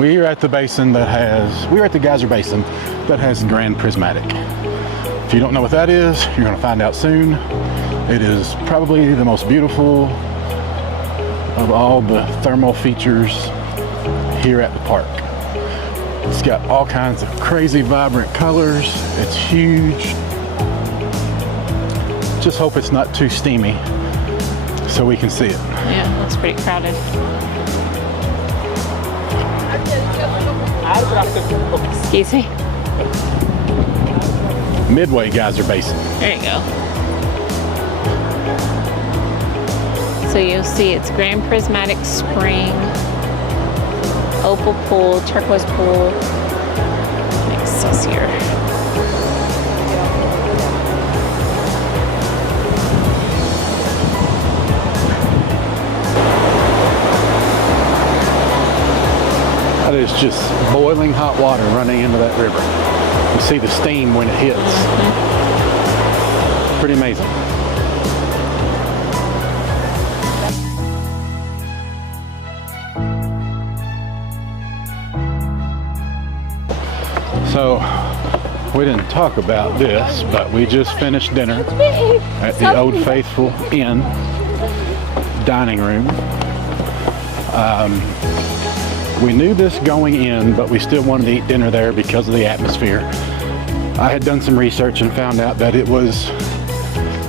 We're at the basin that has, we're at the geyser basin that has Grand Prismatic. If you don't know what that is, you're going to find out soon. It is probably the most beautiful of all the thermal features here at the park. It's got all kinds of crazy vibrant colors. It's huge. Just hope it's not too steamy so we can see it. Yeah, it looks pretty crowded. Excuse me. Midway Geyser Basin. There you go. So you'll see it's Grand Prismatic Spring, Opal Pool, Turquoise Pool, and Excelsior. That is just boiling hot water running into that river. You see the steam when it hits. Pretty amazing. So, we didn't talk about this, but we just finished dinner at the Old Faithful Inn dining room. We knew this going in, but we still wanted to eat dinner there because of the atmosphere. I had done some research and found out that it was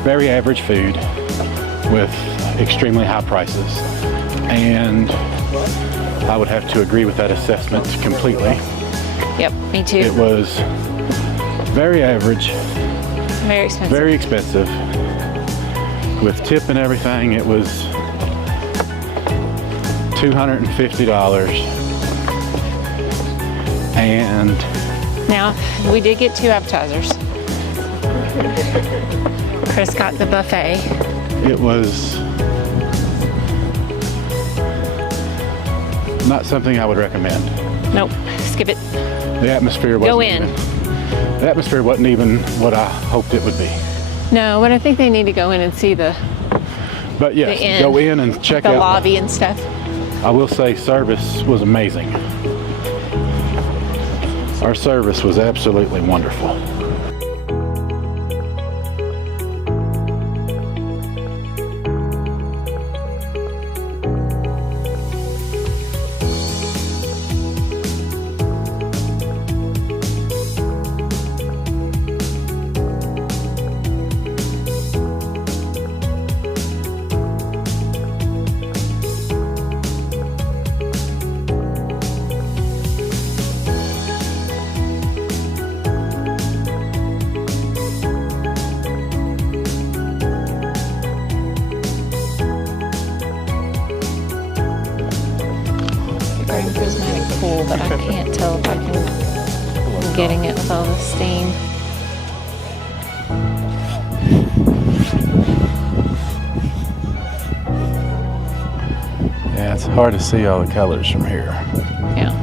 very average food with extremely high prices. And I would have to agree with that assessment completely. Yep, me too. It was very average, Very expensive. very expensive. With tip and everything, it was $250. And Now, we did get 2 appetizers. Chris got the buffet. it was not something I would recommend. Nope, skip it. The atmosphere wasn't Go in. The atmosphere wasn't even what I hoped it would be. No, but I think they need to go in and see the But yes, The inn. go in and check the out. lobby and stuff. I will say service was amazing. Our service was absolutely wonderful. Grand Prismatic Pool, but I can't tell if I'm getting it with all the steam. Yeah, it's hard to see all the colors from here. Yeah.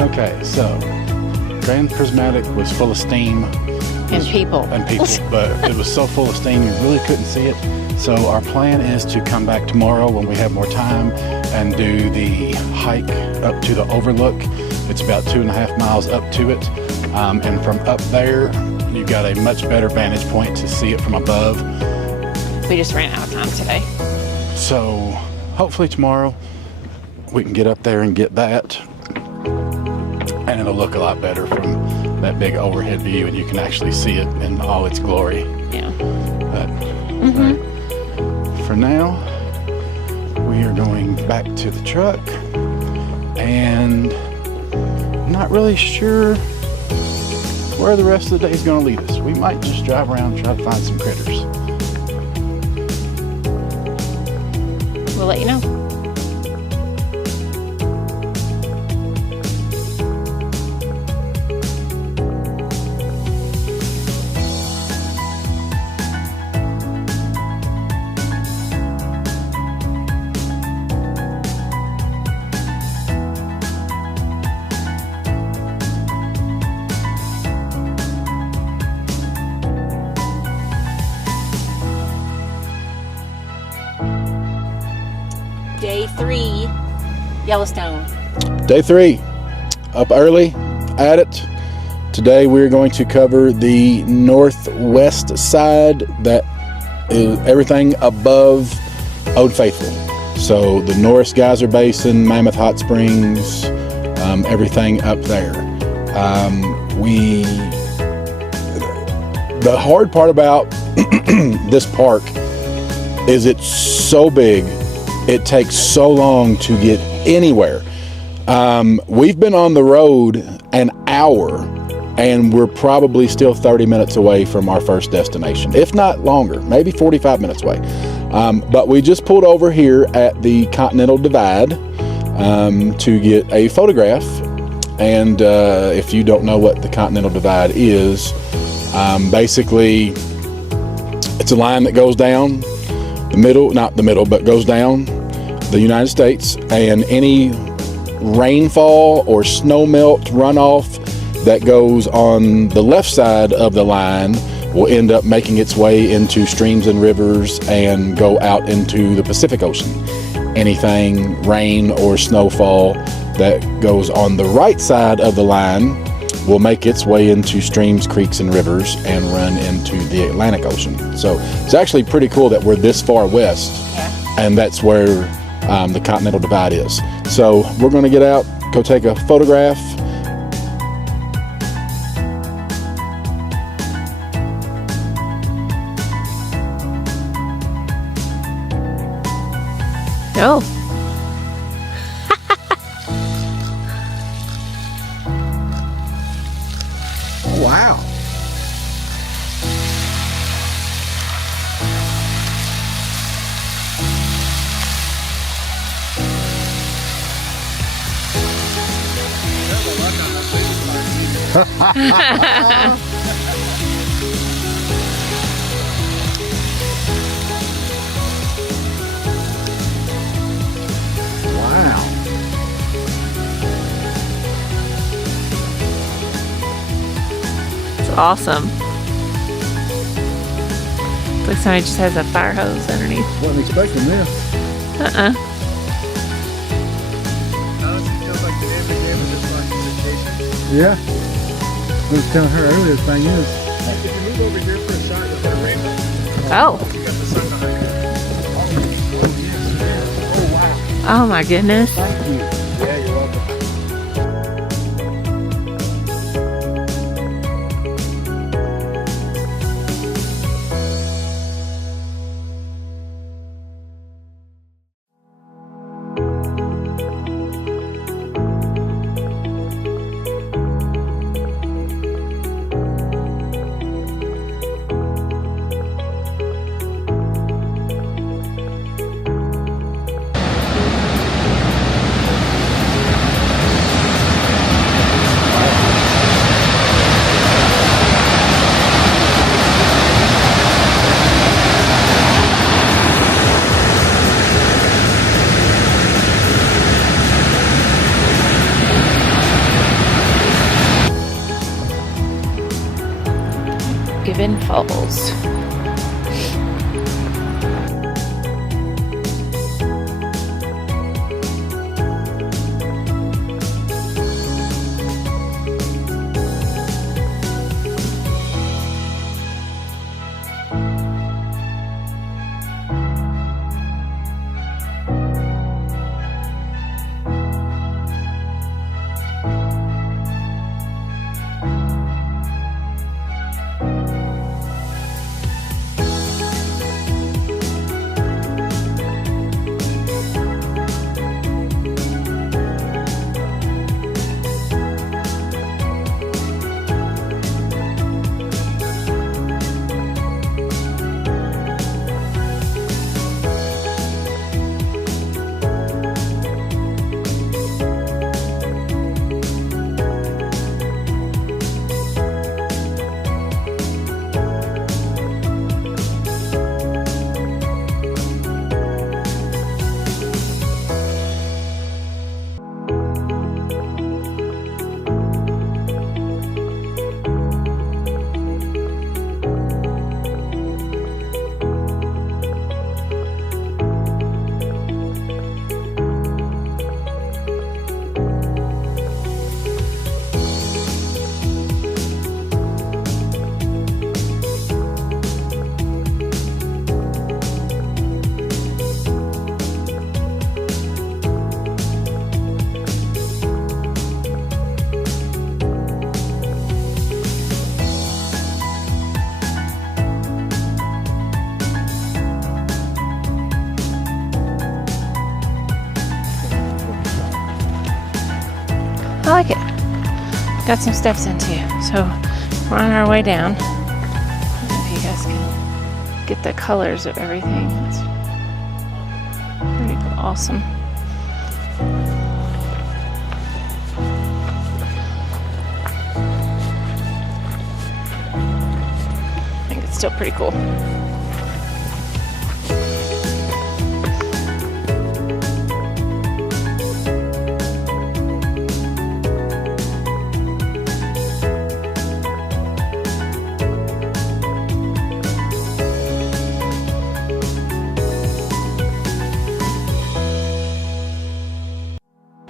Okay, so Grand Prismatic was full of steam. And people. But it was so full of steam you really couldn't see it. So our plan is to come back tomorrow when we have more time and do the hike up to the overlook. It's about 2.5 miles up to it. And from up there, you got a much better vantage point to see it from above. We just ran out of time today. So hopefully tomorrow we can get up there and get that. And it'll look a lot better from that big overhead view, and you can actually see it in all its glory. Yeah. But for now, we are going back to the truck, and I'm not really sure where the rest of the day is going to lead us. We might just drive around and try to find some critters. We'll let you know. Day 3, Yellowstone. Day 3, up early at it. Today we're going to cover the northwest side, that is everything above Old Faithful. So the Norris Geyser Basin, Mammoth Hot Springs, everything up there. The hard part about this park is it's so big, it takes so long to get anywhere. We've been on the road an hour and we're probably still 30 minutes away from our first destination, if not longer, maybe 45 minutes away. But we just pulled over here at the Continental Divide to get a photograph. And if you don't know what the Continental Divide is, basically it's a line that goes down the middle, not the middle, but goes down the United States, and any rainfall or snow melt runoff that goes on the left side of the line will end up making its way into streams and rivers and go out into the Pacific Ocean. Anything rain or snowfall that goes on the right side of the line will make its way into streams, creeks, and rivers and run into the Atlantic Ocean. So it's actually pretty cool that we're this far west, and that's where the Continental Divide is. So we're going to get out, go take a photograph. Oh. Wow. Wow. It's awesome. Looks like somebody just has a fire hose underneath. Wasn't expecting this. Uh-uh. Yeah. I was telling her earlier, the thing is. If you move over here for a shot, you'll get a rainbow. Oh. You got the sun behind you. Oh, wow. Oh my goodness. Thank you. Yeah, you're welcome. Given Falls. I like it. Got some steps in too. So we're on our way down. I don't know if you guys can get the colors of everything. It's pretty awesome. I think it's still pretty cool.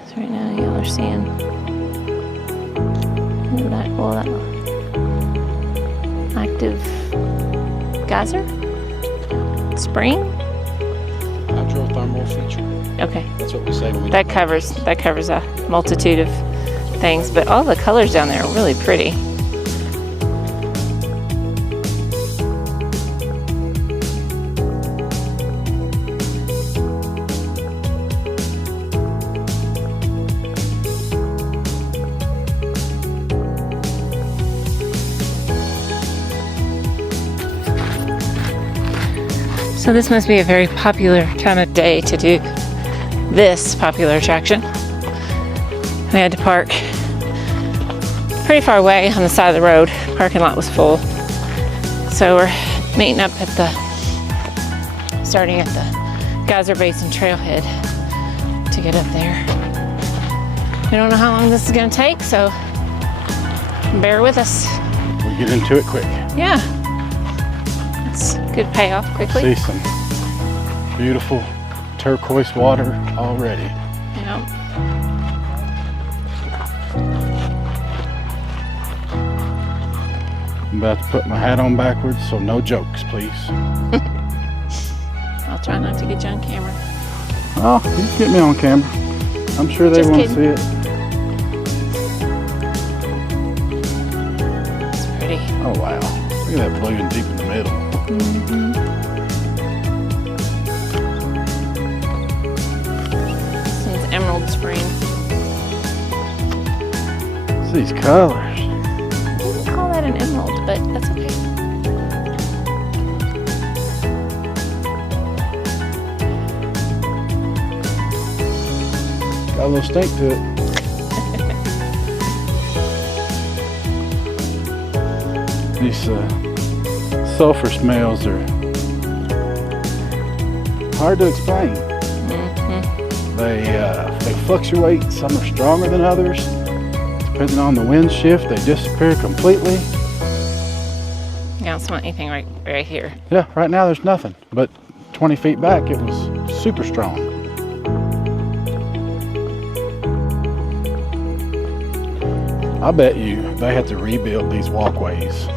So right now y'all are seeing that, well, that active geyser spring. Hydrothermal feature. Okay, That's what we say when we that covers a multitude of things, but all the colors down there are really pretty. So this must be a very popular time of day to do this popular attraction. We had to park pretty far away on the side of the road. Parking lot was full. So we're meeting up at starting at the Geyser Basin Trailhead to get up there. We don't know how long this is gonna take, so bear with us. We get into it quick. Yeah. It's good payoff quickly. See some beautiful turquoise water already. Yeah. I'm about to put my hat on backwards, so no jokes, please. I'll try not to get you on camera. Oh, you can get me on camera. I'm sure they Just want to kidding. see it. It's pretty. Oh wow, look at that blue and deep in the middle. This one's Emerald Spring. It's these colors. I wouldn't call that an emerald, but that's okay. Got a little stink to it. These sulfur smells are hard to explain. They fluctuate. Some are stronger than others. Depending on the wind shift, they disappear completely. You don't smell anything right here. Yeah, right now there's nothing. But 20 feet back, it was super strong. I bet you they had to rebuild these walkways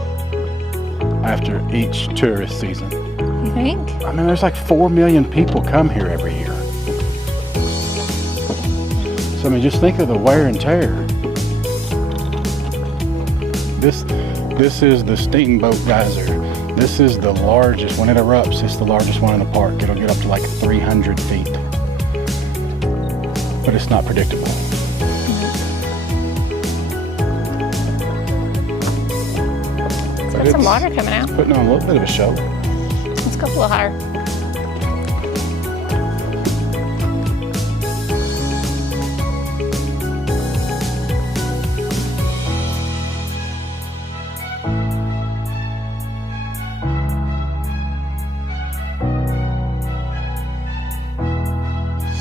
after each tourist season. You think? I mean, there's like 4 million people come here every year. So I mean, just think of the wear and tear. This is the Steamboat Geyser. This is the largest, when it erupts, it's the largest one in the park. It'll get up to like 300 feet. But it's not predictable. Got some water coming out. Putting on a little bit of a show. Let's go a little higher.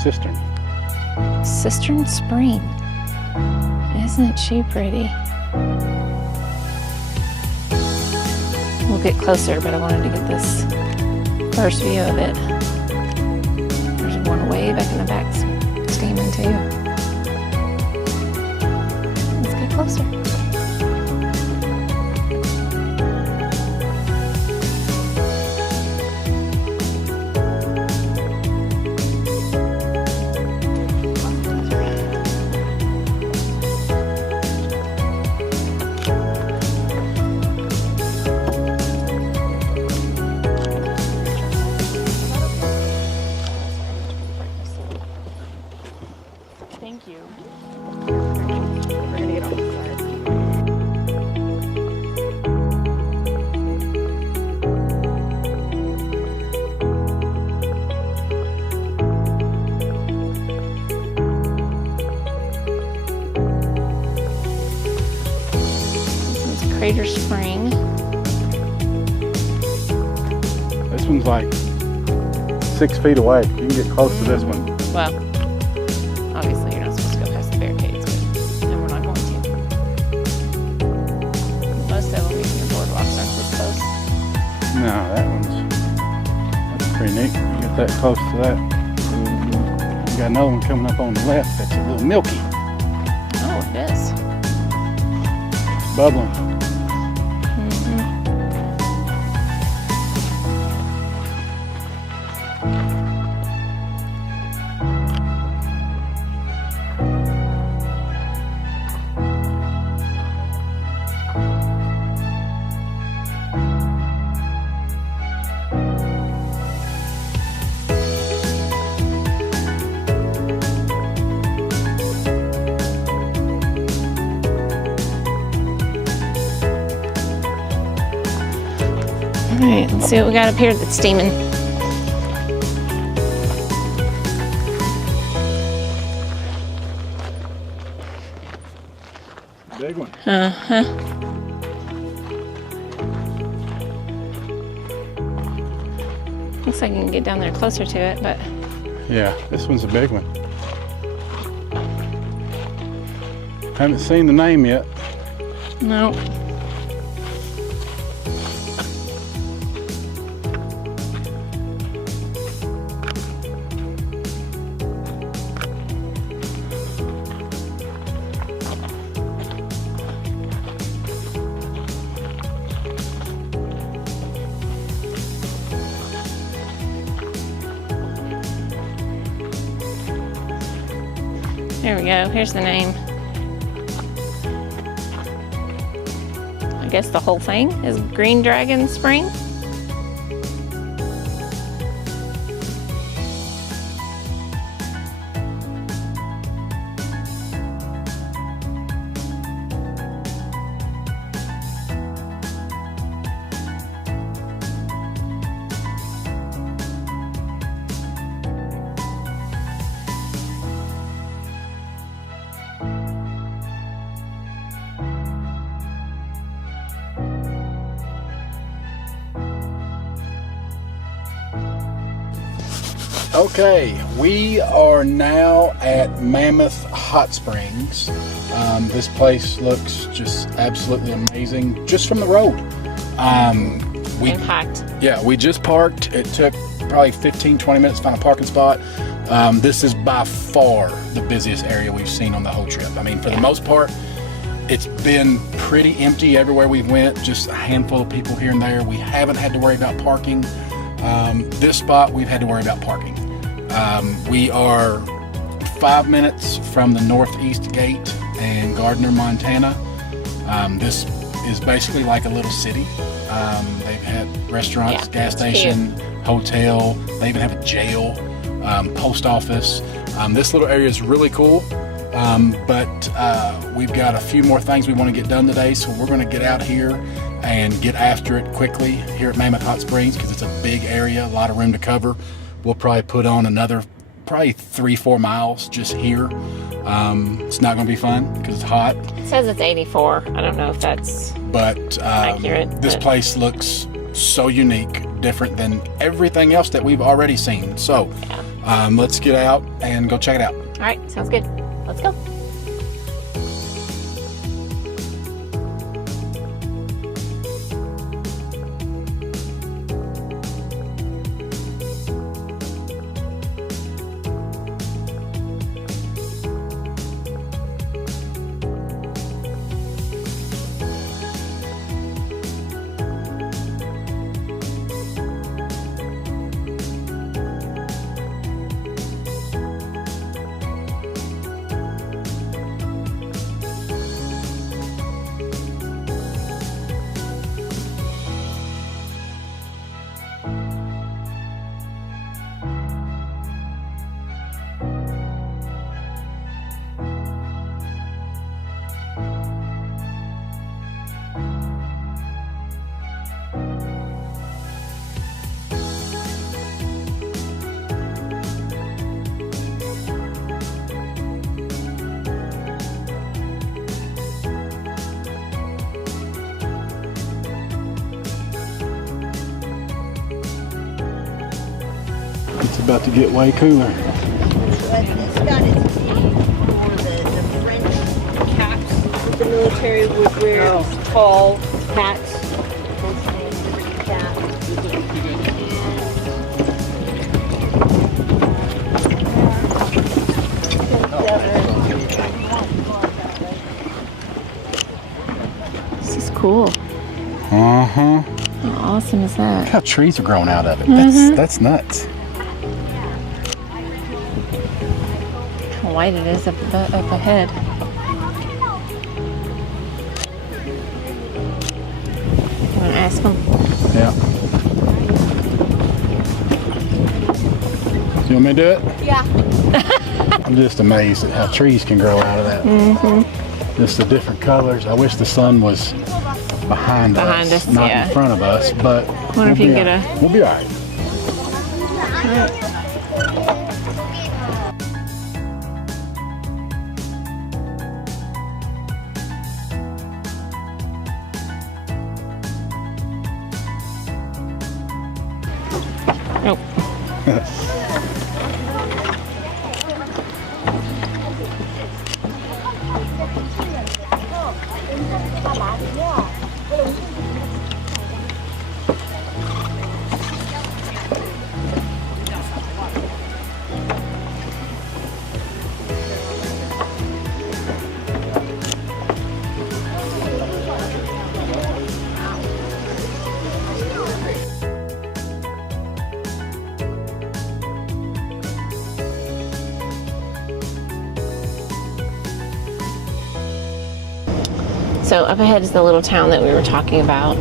Cistern. Cistern Spring. Isn't she pretty? We'll get closer, but I wanted to get this first view of it. There's one way back in the back steaming too. Let's get closer. Thank you. Crater Spring. This one's like 6 feet away. You can get close to this one. Well, obviously you're not supposed to go past the barricades, but and we're not going to. Most of them using the boardwalks aren't this close. No, that's pretty neat. You get that close to that. You got another one coming up on the left that's a little milky, Oh, it is. bubbling. All right, let's see what we got up here that's steaming. Big one. Uh-huh. Looks like you can get down there closer to it, but Yeah, this one's a big one. Haven't seen the name yet. no. There we go. Here's the name. I guess the whole thing is Green Dragon Spring. Okay, we are now at Mammoth Hot Springs. This place looks just absolutely amazing, just from the road. Impact. Yeah, we just parked. It took probably 15-20 minutes to find a parking spot. This is by far the busiest area we've seen on the whole trip. I mean, for the most part, it's been pretty empty everywhere we went, just a handful of people here and there. We haven't had to worry about parking. This spot, we've had to worry about parking. We are 5 minutes from the northeast gate in Gardner, Montana. This is basically like a little city. They've had restaurants, gas station, hotel. They even have a jail, post office. This little area is really cool, but we've got a few more things we want to get done today, so we're going to get out here and get after it quickly here at Mammoth Hot Springs because it's a big area, a lot of room to cover. We'll probably put on another 3-4 miles just here. It's not going to be fun because it's hot. It says it's 84. I don't know if that's accurate. This place looks so unique, different than everything else that we've already seen. So let's get out and go check it out. All right, sounds good. Let's go. about to get way cooler. It's got its name for the French caps that the military would wear, tall hats. Hence the name Liberty Cap. This is cool. Uh-huh. How awesome is that? Look how trees are growing out of it. That's nuts. How white it is up ahead. You want to ask them? Yeah. You want me to do it? Yeah. I'm just amazed at how trees can grow out of that. Just the different colors. I wish the sun was behind us, not yeah. in front of us, but Wonder if you can get we'll be all right. Oh. So up ahead is the little town that we were talking about.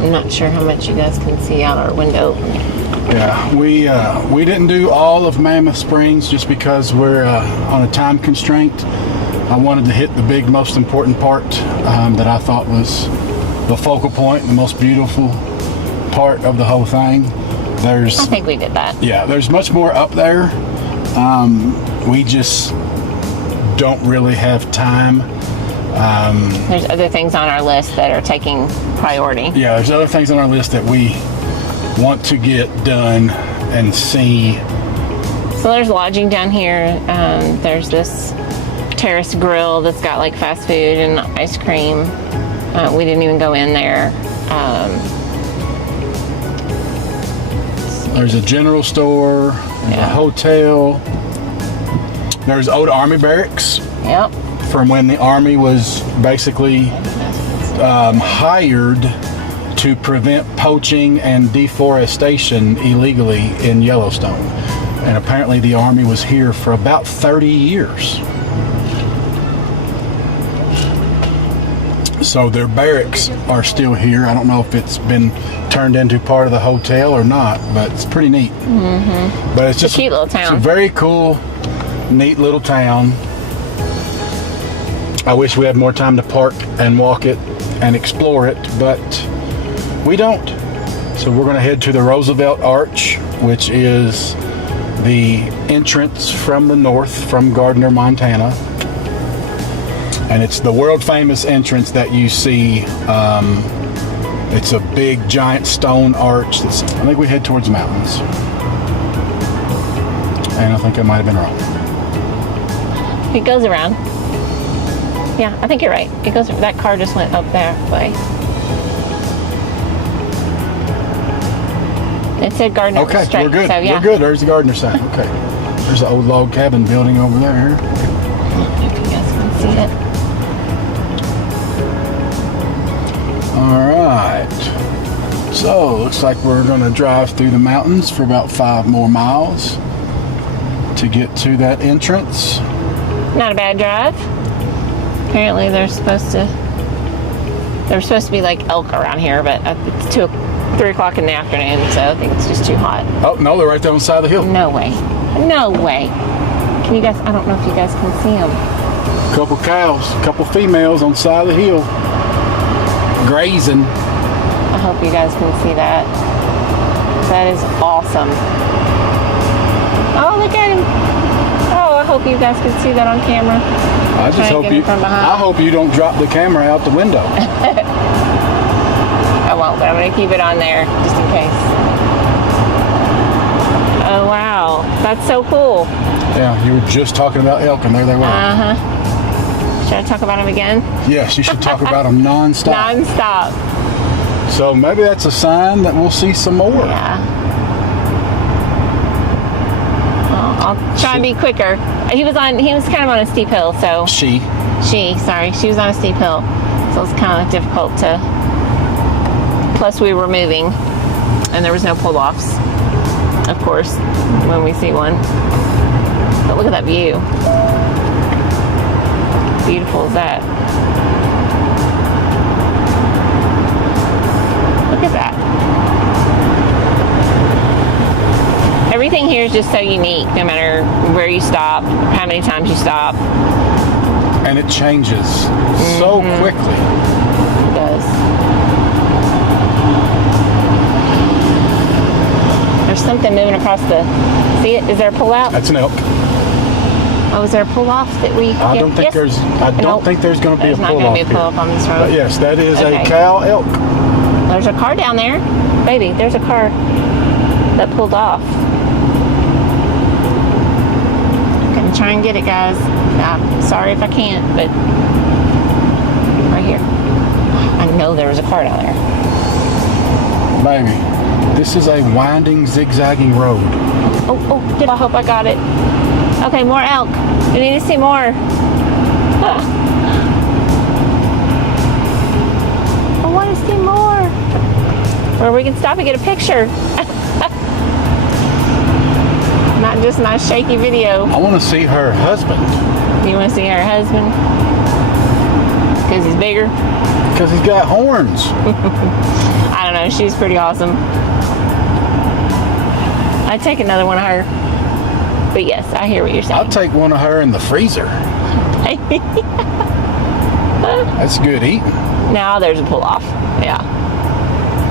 I'm not sure how much you guys can see out our window. Yeah, we didn't do all of Mammoth Springs just because we're on a time constraint. I wanted to hit the big, most important part that I thought was the focal point, the most beautiful part of the whole thing. I think we did that. Yeah, there's much more up there. We just don't really have time. There's other things on our list that are taking priority. Yeah, there's other things on our list that we want to get done and see. So there's lodging down here. There's this terrace grill that's got like fast food and ice cream. We didn't even go in there. There's a general store, there's a hotel. There's old Army barracks. Yep. From when the Army was basically hired to prevent poaching and deforestation illegally in Yellowstone. And apparently the Army was here for about 30 years. So their barracks are still here. I don't know if it's been turned into part of the hotel or not, but it's pretty neat. Mm-hmm. But it's just a cute little town. It's a very cool, neat little town. I wish we had more time to park and walk it and explore it, but we don't. So we're going to head to the Roosevelt Arch, which is the entrance from the north from Gardner, Montana. And it's the world famous entrance that you see. It's a big giant stone arch. I think we head towards the mountains. And I think I might have been wrong. It goes around. Yeah, I think you're right. It goes. That car just went up that way. It said Gardner was Okay, straight, we're good. So yeah. We're good. There's the Gardner sign. Okay. There's the old log cabin building over there. If you guys can see it. All right. So looks like we're going to drive through the mountains for about 5 more miles to get to that entrance. Not a bad drive. Apparently they're supposed to be like elk around here, but it's 3 o'clock in the afternoon, so I think it's just too hot. Oh, no, they're right there on the side of the hill. No way. No way. Can you guys, I don't know if you guys can see them. A couple cows, a couple females on the side of the hill. Grazing. I hope you guys can see that. That is awesome. Oh, look at him. Oh, I hope you guys can see that on camera. I just hope you. I hope you don't drop the camera out the window. I won't, but I'm going to keep it on there just in case. Oh, wow. That's so cool. Yeah, you were just talking about elk, and there they were. Uh-huh. Should I talk about them again? Yes, you should talk about them nonstop. Non-stop. So maybe that's a sign that we'll see some more. Yeah. Well, I'll try and be quicker. He was kind of on a steep hill, so. She was on a steep hill. So it's kind of difficult to. Plus we were moving and there was no pull-offs, of course, when we see one. But look at that view. Beautiful is that. Look at that. Everything here is just so unique, no matter where you stop, how many times you stop. And it changes so quickly. It does. There's something moving across the. See it? Is there a pull out? That's an elk. Oh, is there a pull off that we? I don't think there's. I don't think there's going to be a pull off. There's not going to be a pull off on this road. But yes, that is a cow elk. There's a car down there, baby. There's a car that pulled off. Gonna try and get it, guys. I'm sorry if I can't, but right here. I know there was a car down there. Baby, this is a winding, zigzagging road. Oh, I hope I got it. Okay, more elk. We need to see more. I want to see more. Where we can stop and get a picture. Not just my shaky video. I want to see her husband. You want to see her husband? Because he's bigger? Because he's got horns. I don't know. She's pretty awesome. I'd take another one of her. But yes, I hear what you're saying. I'll take one of her in the freezer. That's good eating. Now there's a pull off. Yeah.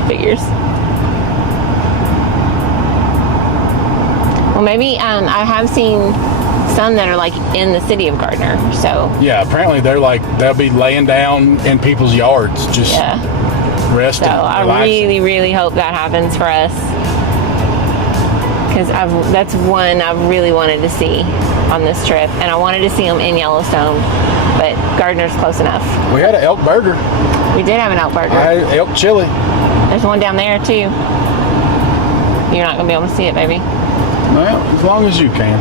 Figures. Well, maybe I have seen some that are like in the city of Gardner. So yeah, apparently they'll be laying down in people's yards, just resting. So I really, really hope that happens for us, because that's one I really wanted to see on this trip, and I wanted to see them in Yellowstone, but Gardner's close enough. We had an elk burger. We did have an elk burger. I had elk chili. There's one down there too. You're not gonna be able to see it, baby. Well, as long as you can.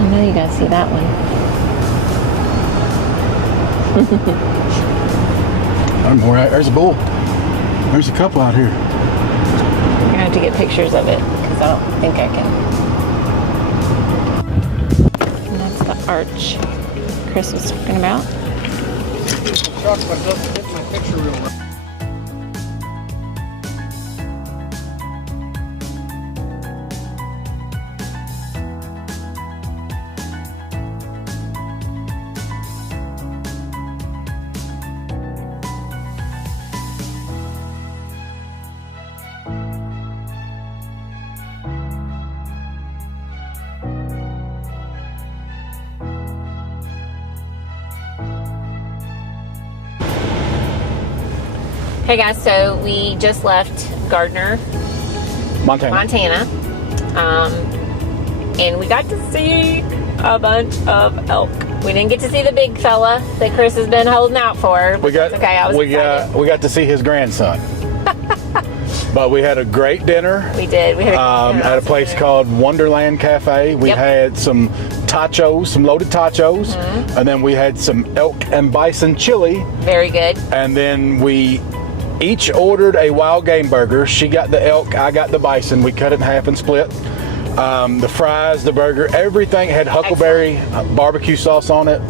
I know you guys see that one. There's a bull. There's a couple out here. You're gonna have to get pictures of it, because I don't think I can. And that's the arch Chris was talking about. Chuck, but it doesn't fit my picture real well. Hey guys, so we just left Gardner, Montana. And we got to see a bunch of elk. We didn't get to see the big fella that Chris has been holding out for. We got to see his grandson. But we had a great dinner. We did. We had at a place called Wonderland Cafe. We had some tachos, some loaded tachos, and then we had some elk and bison chili. Very good. And then we each ordered a wild game burger. She got the elk, I got the bison. We cut it in half and split. The fries, the burger, everything had huckleberry barbecue sauce on it.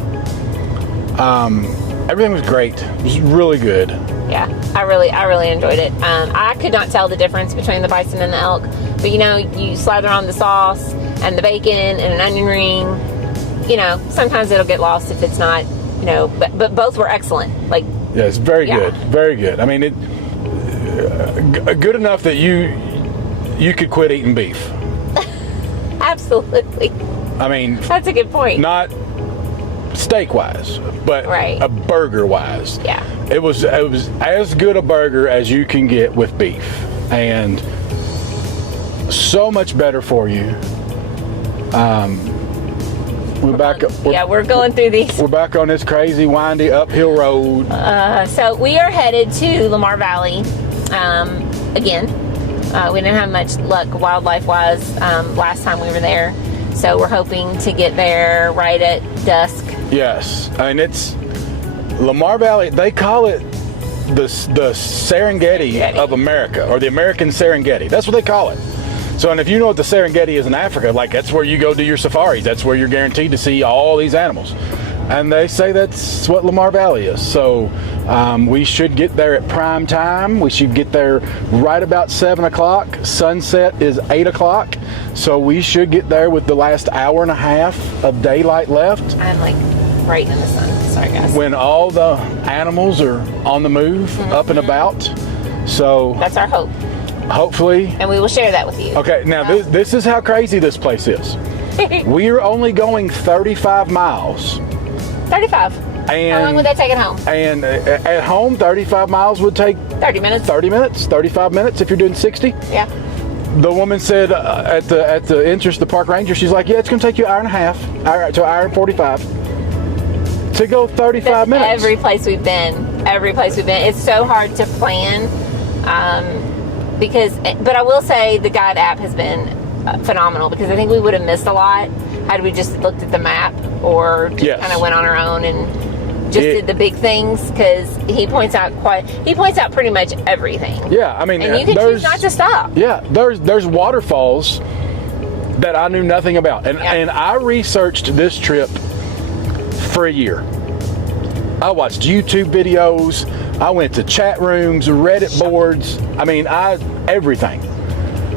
Everything was great. It was really good. Yeah, I really enjoyed it. I could not tell the difference between the bison and the elk, but you know, you slather on the sauce and the bacon and an onion ring. You know, sometimes it'll get lost if it's not you know, but both were excellent. Like, Yeah, it's very Yeah. good. Very good. I mean, good enough that you could quit eating beef. absolutely. I mean, That's a good point. not steak-wise, but Right. a burger-wise. Yeah. It was as good a burger as you can get with beef, and so much better for you. We're going through these. We're back on this crazy, windy uphill road. So we are headed to Lamar Valley again. We didn't have much luck wildlife-wise last time we were there, so we're hoping to get there right at dusk. Yes, I mean it's Lamar Valley. They call it the Serengeti of America, or the American Serengeti. That's what they call it. So, and if you know what the Serengeti is in Africa, like that's where you go do your safaris. That's where you're guaranteed to see all these animals. And they say that's what Lamar Valley is. So we should get there at prime time. We should get there right about 7 o'clock. Sunset is 8 o'clock. So we should get there with the last hour and a half of daylight left. I'm like right in the sun. Sorry, guys. When all the animals are on the move, up and about. So That's our hope, hopefully. and we will share that with you. Okay, now this is how crazy this place is. We're only going 35 miles. 35. And How long would that take it home? And at home, 35 miles would take 30 minutes. 30 minutes, 35 minutes if you're doing 60. Yeah. The woman said at the entrance, the park ranger, she's like, yeah, it's going to take you an hour and a half, to an hour and 45 to go 35 minutes. Every place we've been. It's so hard to plan but I will say the guide app has been phenomenal, because I think we would have missed a lot had we just looked at the map or just Yes. kind of went on our own and just did the big things, because he points out pretty much everything. Yeah, I mean, And you can choose not to stop. Yeah, there's waterfalls that I knew nothing about, and I researched this trip for a year. I watched YouTube videos. I went to chat rooms, Reddit boards. I mean, everything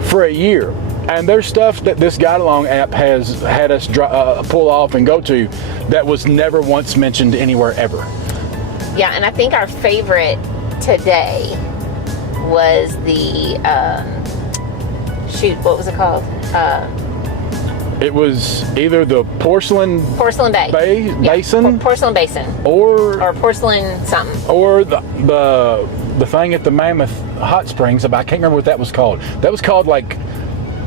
for a year. And there's stuff that this Guide Along app has had us pull off and go to that was never once mentioned anywhere ever. Yeah, and I think our favorite today was the what was it called? It was either the Porcelain Bay. Basin, Porcelain Basin, or Porcelain something, or the thing at the Mammoth Hot Springs. I can't remember what that was called. That was called like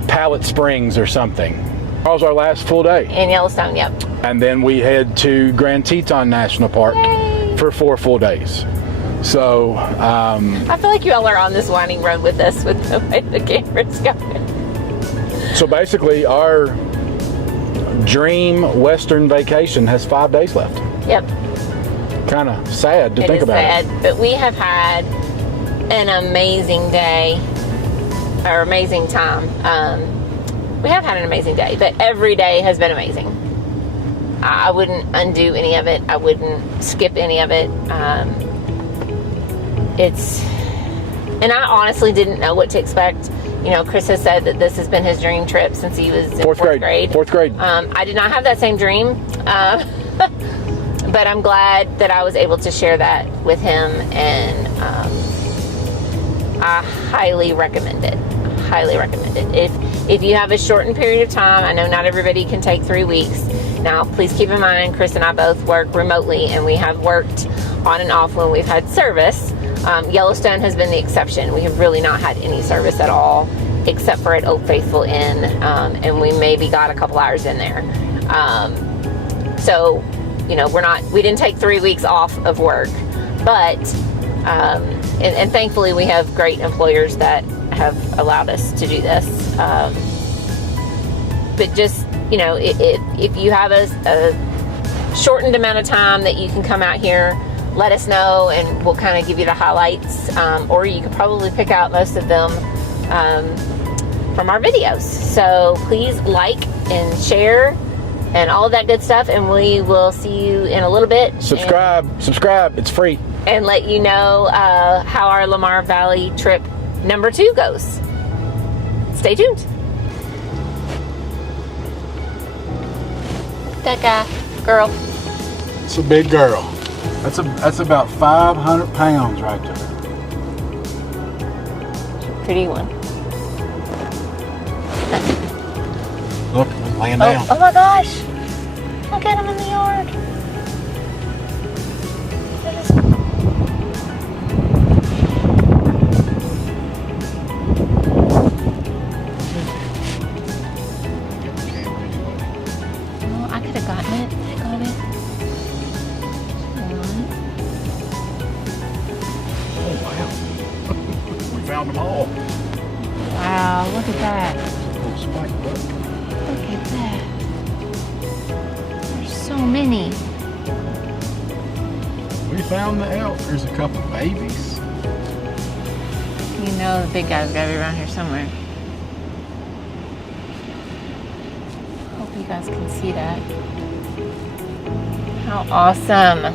Pallet Springs or something. That was our last full day. in Yellowstone. Yep. And then we head to Grand Teton National Park for 4 full days. So I feel like you all are on this winding road with us with the way the camera's going. so basically our dream Western vacation has 5 days left. Yep. Kind of sad to think about it. But we have had an amazing day, or amazing time. We have had an amazing day, but every day has been amazing. I wouldn't undo any of it. I wouldn't skip any of it. And I honestly didn't know what to expect. You know, Chris has said that this has been his dream trip since he was in fourth grade. Fourth grade. I did not have that same dream, but I'm glad that I was able to share that with him, and I highly recommend it. Highly recommend it. If you have a shortened period of time, I know not everybody can take 3 weeks. Now, please keep in mind, Chris and I both work remotely, and we have worked on and off when we've had service. Yellowstone has been the exception. We have really not had any service at all, except for at Old Faithful Inn, and we maybe got a couple hours in there. So, you know, we didn't take 3 weeks off of work, but, and thankfully we have great employers that have allowed us to do this. But just, you know, if you have a shortened amount of time that you can come out here, let us know, and we'll kind of give you the highlights, or you could probably pick out most of them from our videos. So please like and share and all of that good stuff, and we will see you in a little bit. Subscribe, it's free. And let you know how our Lamar Valley trip number 2 goes. Stay tuned. That guy, girl, It's a big girl. That's about 500 pounds right there. Pretty one. Look, laying down. Oh my gosh! Look at him in the yard. That is... Oh, I could have gotten it. I got it. Oh wow. We found them all. Wow, look at that. Little spike bug. Look at that. There's so many. We found the elk. There's a couple babies. You know the big guy's gotta be around here somewhere. Hope you guys can see that. How awesome.